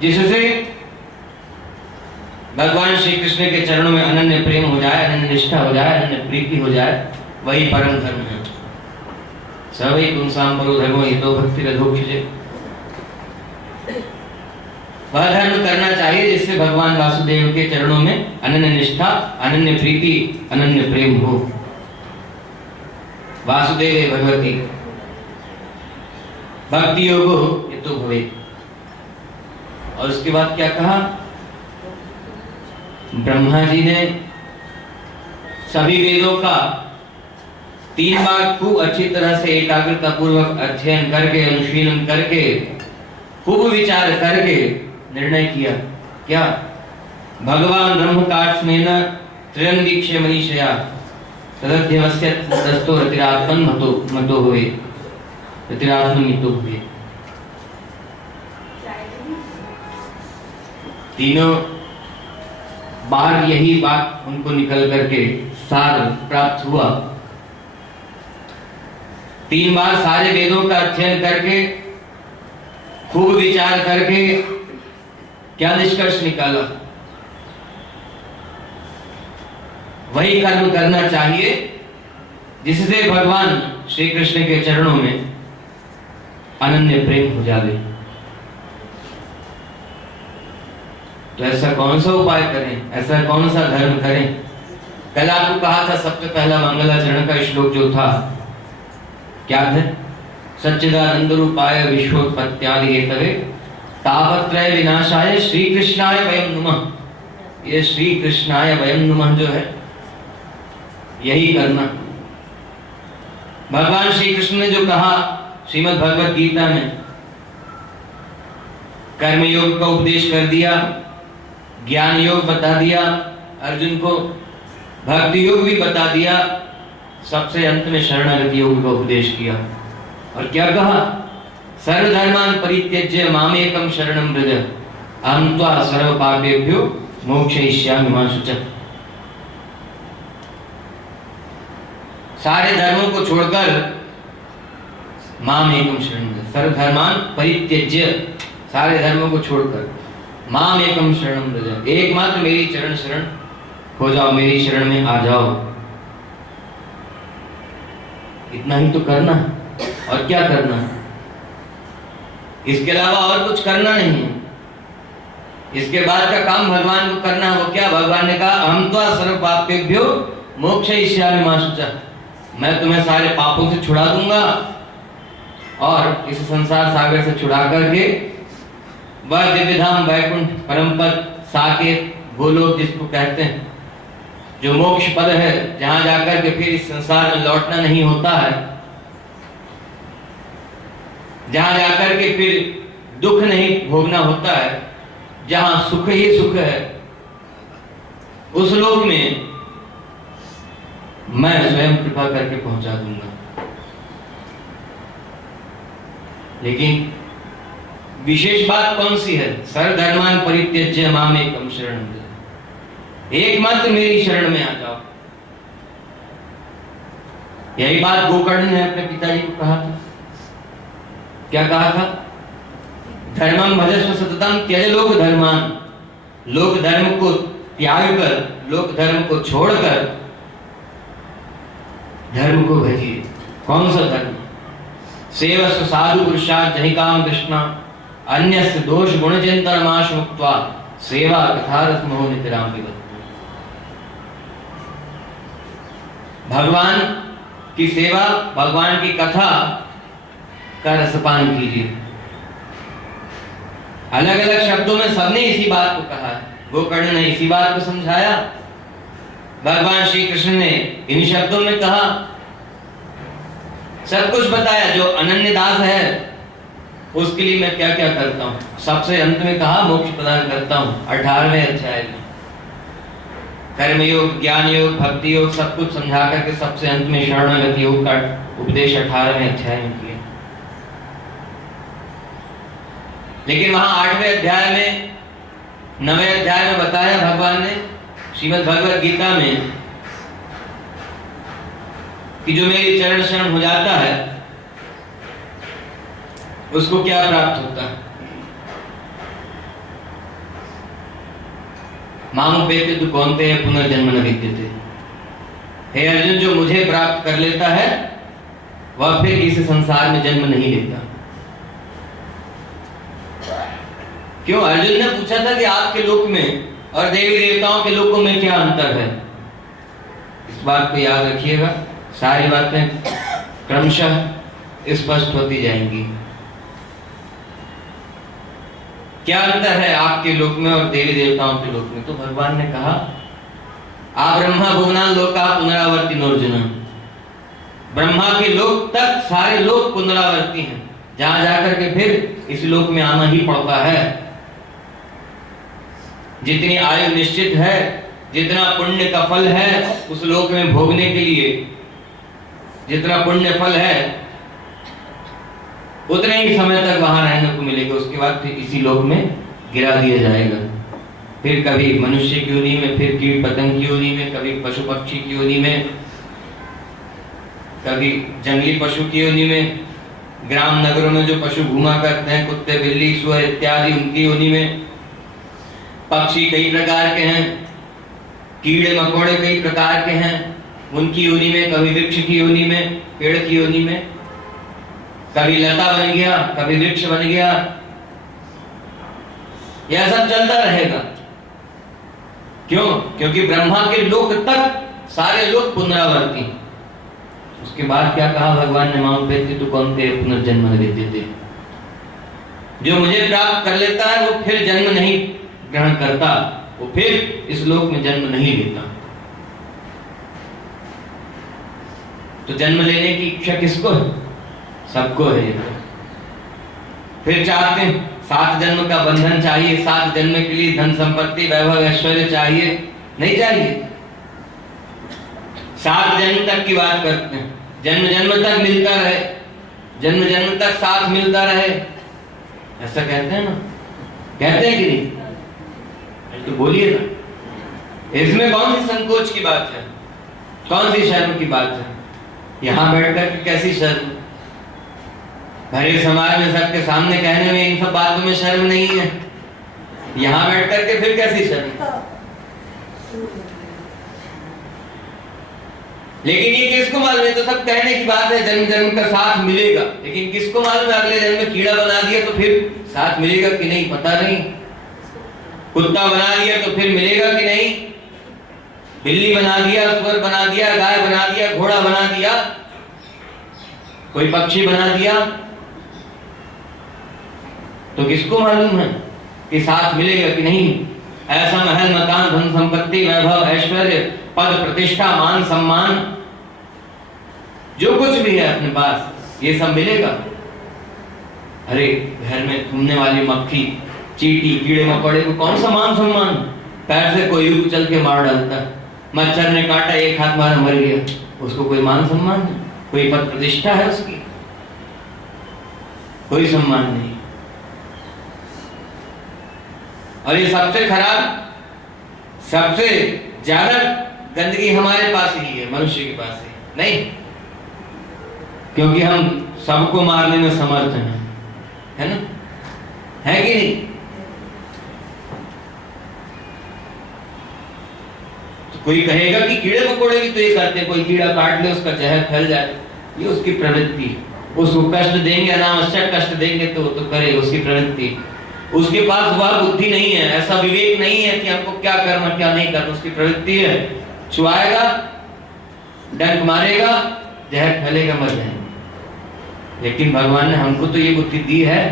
जिससे भगवान श्री कृष्ण के चरणों में अनन्य प्रेम हो जाए, अनन्य निष्ठा हो जाए, अनन्य प्रीति हो जाए, वही परम धर्म है। सवै पुंसां परो धर्मो हितो भक्तिरधोक्षजे। वह धर्म करना चाहिए जिससे भगवान वासुदेव के चरणों में अनन्य निष्ठा, अनन्य प्रीति, अनन्य प्रेम हो। वासुदेवे भगवती भक्ति योगो यतो भवेत्। और उसके बाद क्या कहा? ब्रह्मा जी ने सभी वेदों का 3 बार खूब अच्छी तरह से एकाग्रता पूर्वक अध्ययन करके, अनुशीलन करके, खूब विचार करके निर्णय किया। क्या? भगवान ब्रह्म काष्ठेन त्र्यंदीक्ष्य मनीषया तदध्यवस्य दस्तो रतिरात्मन मतो भवेत्, रतिरात्मन मितो भवेत्। तीनों बार यही बात उनको निकल करके सार प्राप्त हुआ। 3 बार सारे वेदों का अध्ययन करके, खूब विचार करके क्या निष्कर्ष निकाला? वही कर्म करना चाहिए जिससे भगवान श्री कृष्ण के चरणों में अनन्य प्रेम हो जाए। तो ऐसा कौन सा उपाय करें, ऐसा कौन सा धर्म करें? कल आपको कहा था सबसे पहला मंगलाचरण का श्लोक जो था क्या है? सच्चिदानंद रूपाय विश्वोत्पत्त्यादि हेतवे तापत्रय विनाशाय श्री कृष्णाय वयं नुमः। ये श्री कृष्णाय वयं नुमः जो है यही करना। भगवान श्री कृष्ण ने जो कहा श्रीमद् भगवत गीता में, कर्म योग का उपदेश कर दिया, ज्ञान योग बता दिया अर्जुन को, भक्ति योग भी बता दिया, सबसे अंत में शरणागति योग का उपदेश किया। और क्या कहा? सर्वधर्मान् परित्यज्य मामेकं शरणं व्रज अहं त्वा सर्वपापेभ्यो मोक्षयिष्यामि मा शुचः। सारे धर्मों को छोड़कर मामेकं शरणं व्रज, सर्वधर्मान् परित्यज्य, सारे धर्मों को छोड़कर मामेकं शरणं व्रज, एकमात्र मेरी चरण शरण हो जाओ, मेरी शरण में आ जाओ। इतना ही तो करना है, और क्या करना है? इसके अलावा और कुछ करना नहीं है। इसके बाद का काम भगवान को करना है। वो क्या? भगवान ने कहा अहं त्वा सर्व पापेभ्यो मोक्षयिष्यामि मा शुचः, मैं तुम्हें सारे पापों से छुड़ा दूंगा और इस संसार सागर से छुड़ा करके वह दिव्यधाम वैकुंठ परम पद साकेत गोलोक जिसको कहते हैं, जो मोक्ष पद है, जहां जाकर के फिर इस संसार में लौटना नहीं होता है, जहां जाकर के फिर दुख नहीं भोगना होता है, जहां सुख ही सुख है, उस लोक में मैं स्वयं कृपा करके पहुंचा दूंगा। लेकिन विशेष बात कौन सी है? सर्वधर्मान् परित्यज्य मामेकं शरणं व्रज, एकमात्र मेरी शरण में आ जाओ। यही बात गोकर्ण ने अपने पिताजी को कहा था। क्या कहा था? धर्मं भजस्व सततं त्यज लोक धर्मान्, लोक धर्म को त्याग कर, लोक धर्म को छोड़कर धर्म को भजिए। कौन सा धर्म? सेवस्व साधु पुरुषार्थ जहि काम कृष्णा अन्यस्य दोष गुण चिंतनमाश मुक्त्वा सेवा कथारस मोह नितराम विगत। भगवान की सेवा, भगवान की कथा का रसपान कीजिए। अलग अलग शब्दों में सबने इसी बात को कहा है। गोकर्ण ने इसी बात को समझाया, भगवान श्री कृष्ण ने इन शब्दों में कहा, सब कुछ बताया। जो अनन्य दास है उसके लिए मैं क्या क्या करता हूं, सबसे अंत में कहा मोक्ष प्रदान करता हूं। 18वें अध्याय में कर्म योग, ज्ञान योग, भक्ति योग सब कुछ समझा करके सबसे अंत में शरणागति योग का उपदेश 18वें अध्याय में किया। लेकिन वहां 8वें अध्याय में, 9वें अध्याय में बताया भगवान ने श्रीमद् भगवत गीता में कि जो मेरी चरण शरण हो जाता है उसको क्या प्राप्त होता है। मामुपेत्य तु कौन्तेय पुनर्जन्म न विद्यते। हे अर्जुन, जो मुझे प्राप्त कर लेता है वह फिर इस संसार में जन्म नहीं लेता। क्यों? अर्जुन ने पूछा था कि आपके लोक में और देवी देवताओं के लोकों में क्या अंतर है। इस बात को याद रखिएगा, सारी बातें क्रमशः स्पष्ट होती जाएंगी। क्या अंतर है आपके लोक में और देवी देवताओं के लोक में? तो भगवान ने कहा आ ब्रह्मा भुवना लोका पुनरावर्ती अर्जुन। ब्रह्मा के लोक तक सारे लोक पुनरावर्ती हैं, जहां जाकर के फिर इस लोक में आना ही पड़ता है। जितनी आयु निश्चित है, जितना पुण्य का फल है उस लोक में भोगने के लिए, जितना पुण्य फल है उतने ही समय तक वहां रहने को मिलेगा। उसके बाद फिर इसी लोक में गिरा दिया जाएगा। फिर कभी मनुष्य की योनि में, फिर कीट पतंग की योनि में, कभी पशु पक्षी की योनि में, कभी जंगली पशु की योनि में, ग्राम नगरों में जो पशु घूमा करते हैं, कुत्ते बिल्ली सुअर इत्यादि, उनकी योनि में। पक्षी कई प्रकार के हैं, कीड़े मकोड़े कई प्रकार के हैं, उनकी योनि में। कभी वृक्ष की योनि में, पेड़ की योनि में, कभी लता बन गया, कभी वृक्ष बन गया। यह सब चलता रहेगा। क्यों? क्योंकि ब्रह्मा के लोक तक सारे लोग पुनरावर्ती। उसके बाद क्या कहा भगवान ने, माम पेति तु कौन्ते पुनर्जन्म न विद्यते। जो मुझे प्राप्त कर लेता है वो फिर जन्म नहीं ग्रहण करता, वो फिर इस लोक में जन्म नहीं लेता। तो जन्म लेने की इच्छा किसको है? सबको है। ये तो फिर चाहते हैं 7 जन्म का बंधन चाहिए, 7 जन्म के लिए धन संपत्ति वैभव ऐश्वर्य चाहिए, नहीं चाहिए। 7 जन्म तक की बात करते हैं, जन्म जन्म तक मिलता रहे, जन्म जन्म तक साथ मिलता रहे, ऐसा कहते हैं ना, कहते हैं कि नहीं? तो बोलिए ना, इसमें कौन सी संकोच की बात है, कौन सी शर्म की बात है? यहां बैठकर कैसी शर्म? भरे समाज में सबके सामने कहने में इन सब बातों में शर्म नहीं है, यहां बैठकर के फिर कैसी शर्म? लेकिन ये किसको मालूम है? तो सब कहने की बात है, जन्म जन्म का साथ मिलेगा, लेकिन किसको मालूम है अगले जन्म में कीड़ा बना दिया तो फिर साथ मिलेगा कि नहीं, पता नहीं। कुत्ता बना दिया तो फिर मिलेगा कि नहीं, बिल्ली बना दिया, सुअर बना दिया, गाय बना दिया, घोड़ा बना दिया, कोई पक्षी बना दिया, तो किसको मालूम है कि साथ मिलेगा कि नहीं? ऐसा महल मकान धन संपत्ति वैभव ऐश्वर्य पद प्रतिष्ठा मान सम्मान जो कुछ भी है अपने पास, ये सब मिलेगा? अरे घर में घूमने वाली मक्खी चींटी कीड़े मकोड़े को कौन सा मान सम्मान? पैर से कोई भी कुचल के मार डालता, मच्छर ने काटा एक हाथ मारा मर गया, उसको कोई मान सम्मान नहीं, कोई पद प्रतिष्ठा है उसकी? कोई सम्मान नहीं। और ये सबसे खराब, सबसे ज्यादा गंदगी हमारे पास ही है, मनुष्य के पास ही नहीं, क्योंकि हम सबको मारने में समर्थ हैं, है ना? है कि नहीं? तो कोई कहेगा कि कीड़े मकोड़े भी तो ये करते, कोई कीड़ा काट ले उसका जहर फैल जाए, ये उसकी प्रवृत्ति है, उसको कष्ट देंगे, अनावश्यक कष्ट देंगे तो करे, उसकी प्रवृत्ति। उसके पास वह बुद्धि नहीं है, ऐसा विवेक नहीं है कि हमको क्या करना क्या नहीं करना, उसकी प्रवृत्ति है, छुआएगा डंक मारेगा जहर फैलेगा मर जाएंगे। लेकिन भगवान ने हमको तो ये बुद्धि दी है,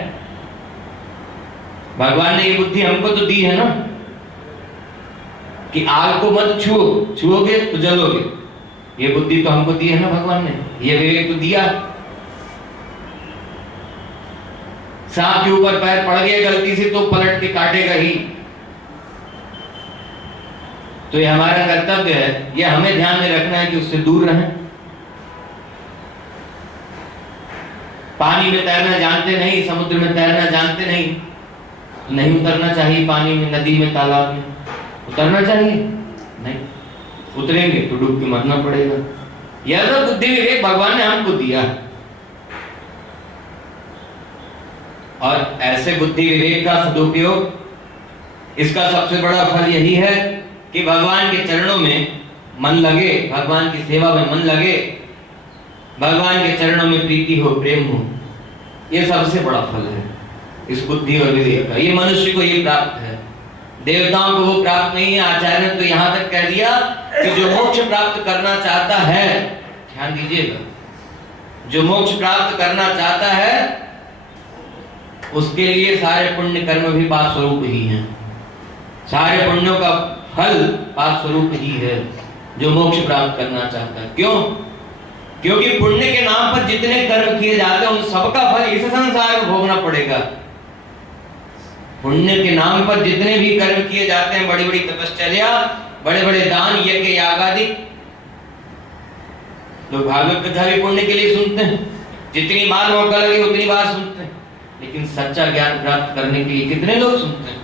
भगवान ने ये बुद्धि हमको तो दी है ना, कि आग को मत छुओ, छुओगे तो जलोगे, ये बुद्धि तो हमको दी है ना भगवान ने, ये विवेक तो दिया। सांप के ऊपर पैर पड़ गया गलती से तो पलट के काटेगा ही, तो ये हमारा कर्तव्य है, ये हमें ध्यान में रखना है कि उससे दूर रहें। पानी में तैरना जानते नहीं, समुद्र में तैरना जानते नहीं, तो नहीं उतरना चाहिए पानी में, नदी में, तालाब में उतरना चाहिए नहीं, उतरेंगे तो डूब के मरना पड़ेगा। यह सब बुद्धि विवेक भगवान ने हमको दिया, और ऐसे बुद्धि विवेक का सदुपयोग, इसका सबसे बड़ा फल यही है कि भगवान के चरणों में मन लगे, भगवान की सेवा में मन लगे, भगवान के चरणों में प्रीति हो, प्रेम हो, ये सबसे बड़ा फल है इस बुद्धि और विवेक का। ये मनुष्य को ये प्राप्त है, देवताओं को वो प्राप्त नहीं है। आचार्य ने तो यहां तक कह दिया कि जो मोक्ष प्राप्त करना चाहता है, ध्यान दीजिएगा, जो मोक्ष प्राप्त करना चाहता है उसके लिए सारे पुण्य कर्म भी पाप स्वरूप ही हैं, सारे पुण्यों का फल पाप स्वरूप ही है जो मोक्ष प्राप्त करना चाहता है। क्यों? क्योंकि पुण्य के नाम पर जितने कर्म किए जाते हैं उन सबका फल इस संसार में भोगना पड़ेगा। पुण्य के नाम पर जितने भी कर्म किए जाते हैं, बड़ी बड़ी तपश्चर्या, बड़े बड़े दान यज्ञ याग आदि, लोग भागवत कथा भी पुण्य के लिए सुनते हैं, जितनी बार मौका लगे उतनी बार सुनते हैं, लेकिन सच्चा ज्ञान प्राप्त करने के लिए कितने लोग सुनते हैं?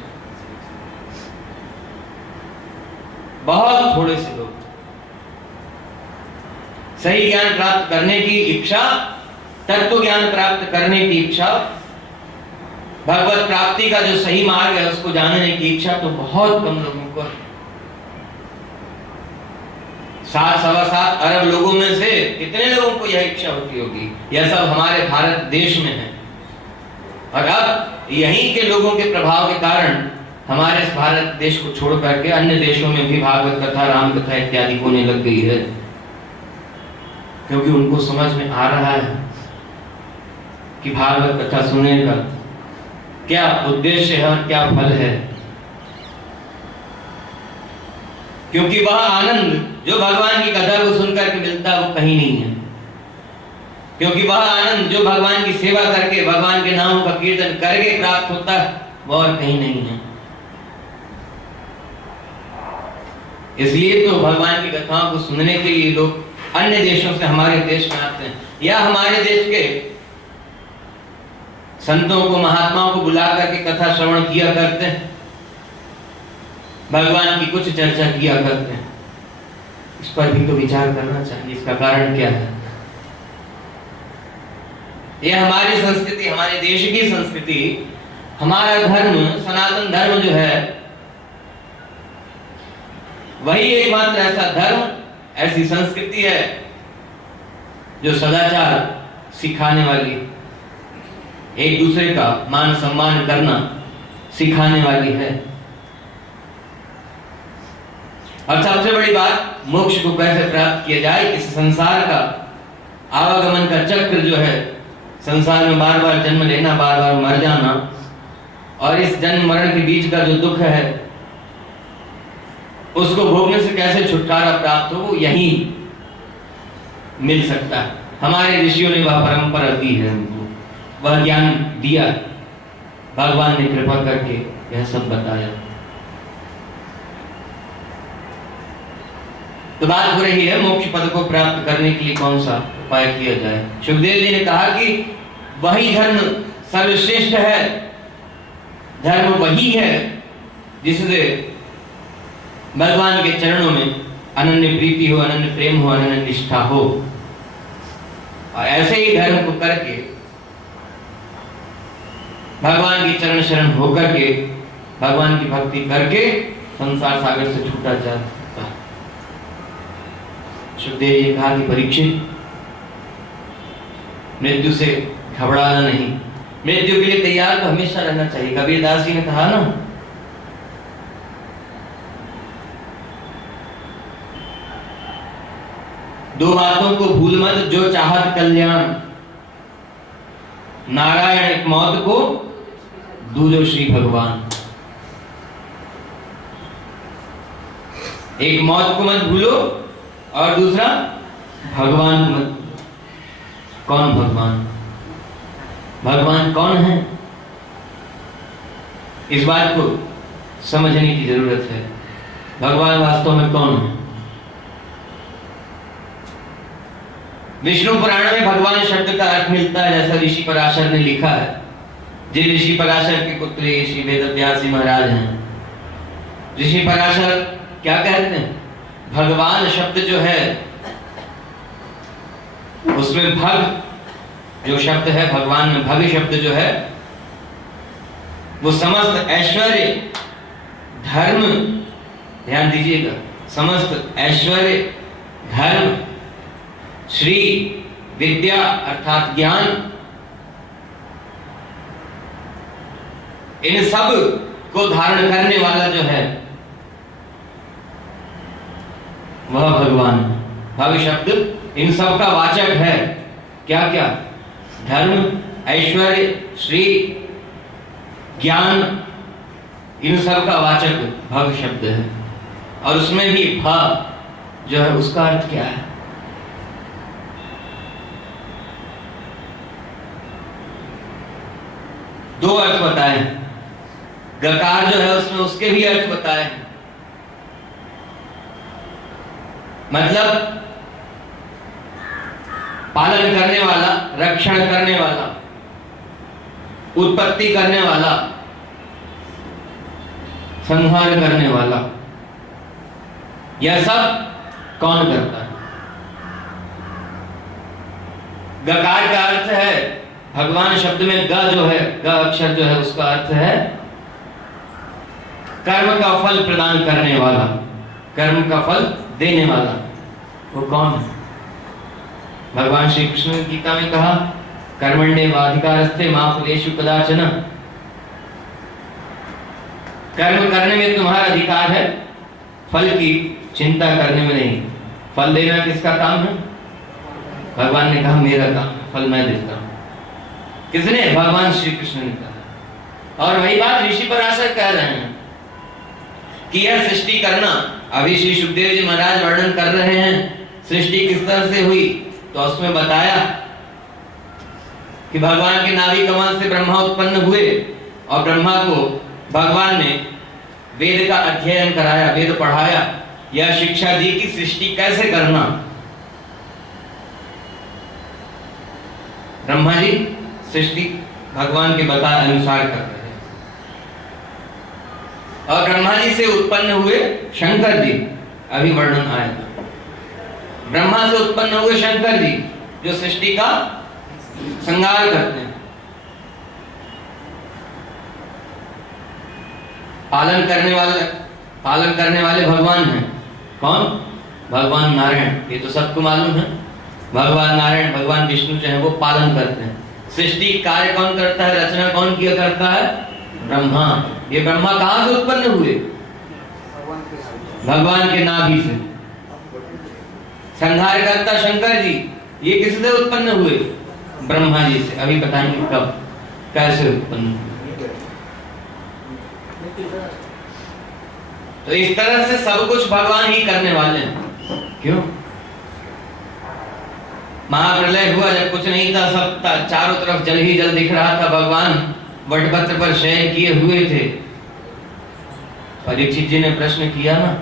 बहुत थोड़े से लोग। सही ज्ञान प्राप्त करने की इच्छा, तत्व ज्ञान प्राप्त करने की इच्छा, भगवत प्राप्ति का जो सही मार्ग है उसको जानने की इच्छा तो बहुत कम लोगों को है। 7-7.25 अरब लोगों में से कितने लोगों को यह इच्छा होती होगी? यह सब हमारे भारत देश में है, और अब यहीं के लोगों के प्रभाव के कारण हमारे इस भारत देश को छोड़ करके अन्य देशों में भी भागवत कथा, राम कथा इत्यादि होने लग गई है। क्योंकि उनको समझ में आ रहा है कि भागवत कथा सुनने का क्या उद्देश्य है और क्या फल है। क्योंकि वह आनंद जो भगवान की कथा को सुनकर के मिलता है वो कहीं नहीं है। क्योंकि वह आनंद जो भगवान की सेवा करके, भगवान के नाम का कीर्तन करके प्राप्त होता है वो और कहीं नहीं है। इसलिए तो भगवान की कथाओं को सुनने के लिए लोग अन्य देशों से हमारे देश में आते हैं, या हमारे देश के संतों को, महात्माओं को बुला करके कथा श्रवण किया करते हैं, भगवान की कुछ चर्चा किया करते हैं। इस पर भी तो विचार करना चाहिए, इसका कारण क्या है। यह हमारी संस्कृति, हमारे देश की संस्कृति, हमारा धर्म, सनातन धर्म जो है वही एकमात्र ऐसा धर्म, ऐसी संस्कृति है जो सदाचार सिखाने वाली, एक दूसरे का मान सम्मान करना सिखाने वाली है। और सबसे बड़ी बात, मोक्ष को कैसे प्राप्त किया जाए, इस संसार का आवागमन का चक्र जो है, संसार में बार बार जन्म लेना, बार बार मर जाना, और इस जन्म मरण के बीच का जो दुख है उसको भोगने से कैसे छुटकारा प्राप्त हो, यही मिल सकता है। हमारे ऋषियों ने वह परंपरा दी है, हमको वह ज्ञान दिया, भगवान ने कृपा करके यह सब बताया। तो बात हो रही है मोक्ष पद को प्राप्त करने के लिए कौन सा उपाय किया जाए। सुखदेव जी ने कहा कि वही धर्म सर्वश्रेष्ठ है, धर्म वही है जिससे भगवान के चरणों में अनन्य प्रीति हो, अनन्य प्रेम हो, अनन्य निष्ठा हो। और ऐसे ही धर्म को करके, भगवान की चरण शरण होकर के, भगवान की भक्ति करके संसार सागर से छूटा जा सकता है। सुखदेव जी ने कहा कि परीक्षित, मृत्यु से घबराना नहीं, मृत्यु के लिए तैयार तो हमेशा रहना चाहिए। कबीरदास जी ने कहा ना, दो बातों को भूल मत, जो चाहत कल्याण, नारायण एक मौत को, दूजो श्री भगवान। एक मौत को मत भूलो और दूसरा भगवान को मत। कौन भगवान? भगवान कौन है, इस बात को समझने की जरूरत है। भगवान वास्तव में कौन है? विष्णु पुराण में भगवान शब्द का अर्थ मिलता है, जैसा ऋषि पराशर ने लिखा है। जिन ऋषि पराशर के पुत्र श्री वेदव्यास जी महाराज हैं। ऋषि पराशर क्या कहते हैं? भगवान शब्द जो है उसमें भग जो शब्द है, भगवान में भग शब्द जो है वो समस्त ऐश्वर्य, धर्म, ध्यान दीजिएगा, समस्त ऐश्वर्य, धर्म, श्री, विद्या अर्थात ज्ञान, इन सब को धारण करने वाला जो है वह भगवान। भग शब्द इन सब का वाचक है। क्या क्या? धर्म, ऐश्वर्य, श्री, ज्ञान, इन सब का वाचक भग शब्द है। और उसमें भी भ जो है उसका अर्थ क्या है? दो अर्थ बताए। गकार जो है उसमें उसके भी अर्थ बताए। मतलब पालन करने वाला, रक्षण करने वाला, उत्पत्ति करने वाला, संहार करने वाला, यह सब कौन करता है? गकार का अर्थ है, भगवान शब्द में ग जो है, ग अक्षर जो है उसका अर्थ है कर्म का फल प्रदान करने वाला, कर्म का फल देने वाला। वो कौन है? भगवान श्री कृष्ण ने गीता में कहा, कर्मण्येवाधिकारस्ते मा फलेषु कदाचन। कर्म करने में तुम्हारा अधिकार है, फल की चिंता करने में नहीं। फल देना किसका काम है? भगवान ने कहा मेरा काम है, फल मैं देता हूं। किसने? भगवान श्री कृष्ण ने कहा। और वही बात ऋषि पराशर कह रहे हैं कि यह सृष्टि करना, अभी श्री सुखदेव जी महाराज वर्णन कर रहे हैं सृष्टि किस तरह से हुई, तो उसमें बताया कि भगवान के नाभि कमल से ब्रह्मा उत्पन्न हुए और ब्रह्मा को भगवान ने वेद का अध्ययन कराया, वेद पढ़ाया, यह शिक्षा दी कि सृष्टि कैसे करना। ब्रह्मा जी सृष्टि भगवान के बताए अनुसार कर रहे हैं। और ब्रह्मा जी से उत्पन्न हुए शंकर जी, अभी वर्णन आया था। ब्रह्मा से उत्पन्न हुए शंकर जी जो सृष्टि का संहार करते हैं, पालन करने वाले भगवान हैं। कौन? भगवान नारायण। ये तो सबको मालूम है। भगवान नारायण, भगवान विष्णु जो है वो पालन करते हैं। सृष्टि कार्य कौन करता है, रचना कौन किया करता है? ब्रह्मा। ये ब्रह्मा कहां से उत्पन्न हुए? भगवान के नाभि से। संहार करता शंकर जी, ये किससे उत्पन्न हुए? ब्रह्मा जी से। अभी बताएंगे कब कैसे उत्पन्न हुए। तो इस तरह से सब कुछ भगवान ही करने वाले हैं। क्यों? महाप्रलय हुआ जब कुछ नहीं था, सब चारों तरफ जल ही जल दिख रहा था, भगवान वटपत्र पर शयन किए हुए थे। परीक्षित जी ने प्रश्न किया ना,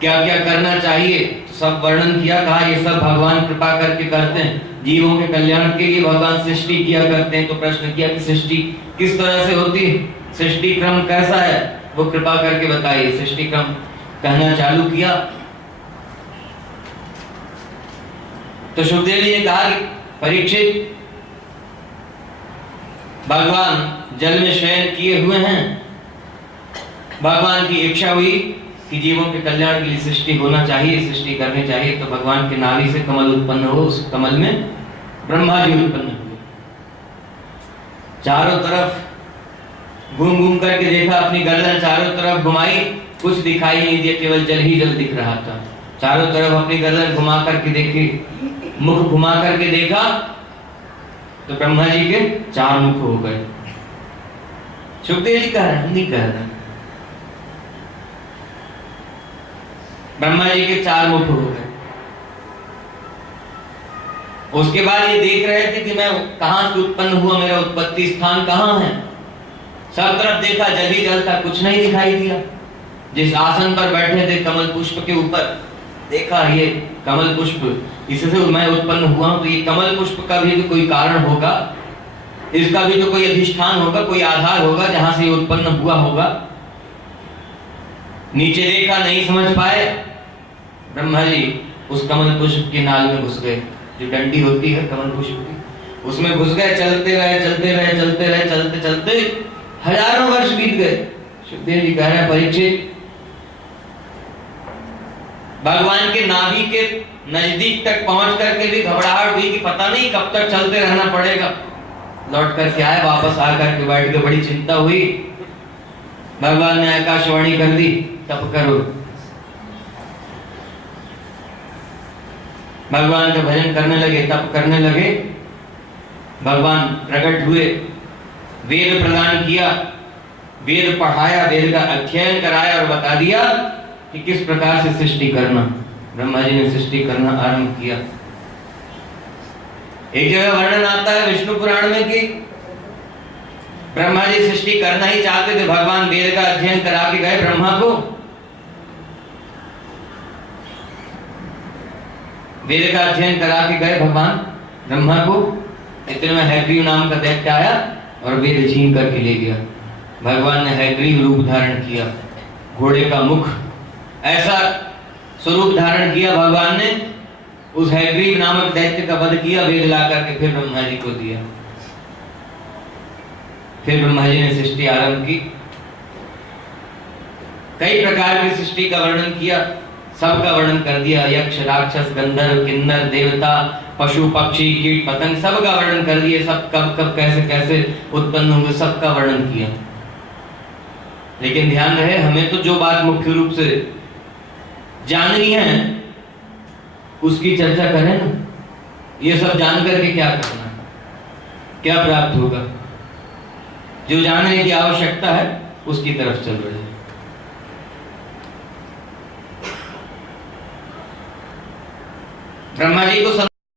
क्या क्या करना चाहिए, सब वर्णन किया, कहा ये सब भगवान कृपा करके करते हैं, जीवों के कल्याण के लिए भगवान सृष्टि किया करते हैं। तो प्रश्न किया कि सृष्टि किस तरह से होती है, सृष्टि क्रम कैसा है, वो कृपा करके बताइए। सृष्टि क्रम कहना चालू किया तो सुखदेव जी ने कहा कि परीक्षित, भगवान जल में शयन किए हुए हैं, भगवान की इच्छा हुई कि जीवों के कल्याण के लिए सृष्टि होना चाहिए, सृष्टि करनी चाहिए, तो भगवान के नाभि से कमल उत्पन्न हो, उस कमल में ब्रह्मा जी उत्पन्न हुए। चारों तरफ घूम घूम करके देखा, अपनी गर्दन चारों तरफ घुमाई, कुछ दिखाई नहीं दिया, केवल जल ही जल दिख रहा था। चारों तरफ अपनी गर्दन घुमा करके देखी, मुख घुमा करके देखा, तो ब्रह्मा जी के 4 मुख हो गए। सुखदेव जी कह रहे हैं, नहीं कह रहे, ब्रह्मा जी के 4 मुख हो गए। उसके बाद ये देख रहे थे कि मैं कहां से उत्पन्न हुआ, मेरा उत्पत्ति स्थान कहां है। सब तरफ देखा, जल ही जल था, कुछ नहीं दिखाई दिया। जिस आसन पर बैठे थे कमल पुष्प के ऊपर, देखा ये कमल पुष्प, इससे मैं उत्पन्न हुआ हूं, तो ये कमल पुष्प का भी तो कोई कारण होगा, इसका भी तो कोई अधिष्ठान होगा, कोई आधार होगा जहां से ये उत्पन्न हुआ होगा। नीचे देखा, नहीं समझ पाए, ब्रह्मा जी उस कमल पुष्प के नाल में घुस गए, जो डंडी होती है कमल पुष्प की, उसमें घुस गए। चलते रहे, चलते हजारों वर्ष बीत गए। सुखदेव जी कह रहे हैं, परीक्षित, भगवान के नाभि के नजदीक तक पहुंच करके भी घबराहट हुई कि पता नहीं कब तक चलते रहना पड़ेगा। लौट करके आए, वापस आकर के बैठ के बड़ी चिंता हुई। भगवान ने आकाशवाणी कर दी, तप करो। भगवान का भजन करने लगे, तप करने लगे। भगवान प्रकट हुए, वेद प्रदान किया, वेद पढ़ाया, वेद का अध्ययन कराया और बता दिया कि किस प्रकार से सृष्टि करना। ब्रह्मा जी ने सृष्टि करना आरंभ किया। एक जगह वर्णन आता है विष्णु पुराण में कि ब्रह्मा जी सृष्टि करना ही चाहते थे, भगवान वेद का अध्ययन करा के गए ब्रह्मा को। वेद का अध्ययन करा के गए भगवान ब्रह्मा को। इतने में हैग्रीव नाम का दैत्य आया और वेद छीन करके ले गया। भगवान ने हैग्रीव रूप धारण किया, घोड़े का मुख, ऐसा स्वरूप धारण किया भगवान ने। उस हैग्रीव नामक दैत्य का वध किया, वेद ला करके फिर ब्रह्मा जी को दिया। फिर ब्रह्मा जी ने सृष्टि आरंभ की। कई प्रकार की सृष्टि का वर्णन किया, सबका वर्णन कर दिया। यक्ष, राक्षस, गंधर्व, किन्नर, देवता, पशु, पक्षी, कीट, पतंग, सबका वर्णन कर दिया। सब कब कब कैसे कैसे उत्पन्न हुए, सबका वर्णन किया। लेकिन ध्यान रहे, हमें तो जो बात मुख्य रूप से जाननी है उसकी चर्चा करें ना। ये सब जान करके क्या करना है, क्या प्राप्त होगा? जो जानने की आवश्यकता है उसकी तरफ चल रहे हैं। ब्रह्मा जी को